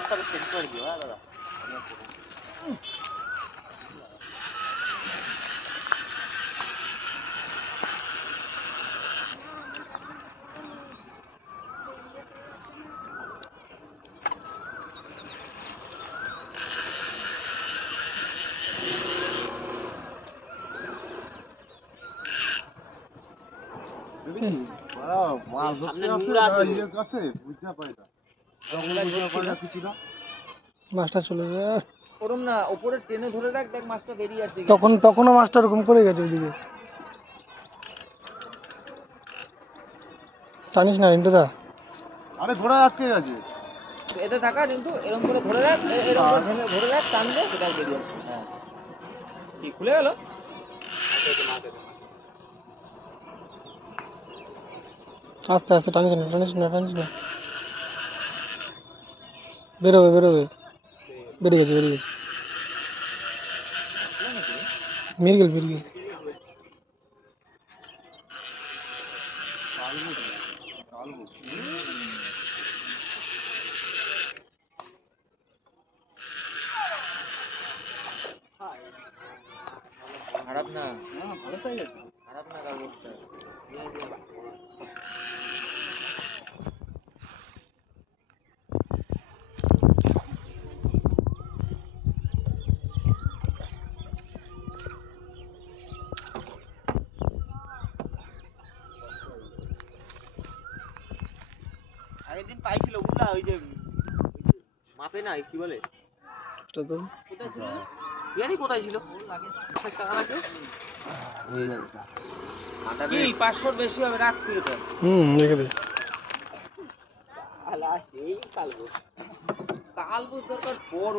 রাস্তাটা চেঞ্জ করে দিও। হ্যাঁ দাদা, মাছটা চলে যায় ওরম না, উপরে টেনে ধরে রাখ, দেখ মাছটা বেরিয়ে আসছে। তখনও মাছটা ওরকম করে গেছে ওইদিকে। টানিস না রিন্টু দা। আরে ঘোড়া আটকে গেছে। এতে থাকা কিন্তু এরকম করে ধরে রাখ, এরকম করে ধরে রাখ, টানলে সেটা বেরিয়ে আসছে। হ্যাঁ, কি খুলে গেল? আস্তে আস্তে টানিস না। বেরোবে বেরিয়ে গেছে মিরগেল খারাপ না, ভালো সাইজ আছে, খারাপ না কাগজটা। আগের দিন পাইছিল বুঝলা, ওই যে মাপে না, কি বলে এটা তো কোথায় ছিল জানি, কোথায় ছিল? 50 টাকা লাগবে কি 500 বেশি হবে, রাখ তুই এটা। রেখে দে। আলা সেই কালবো দরকার বড়।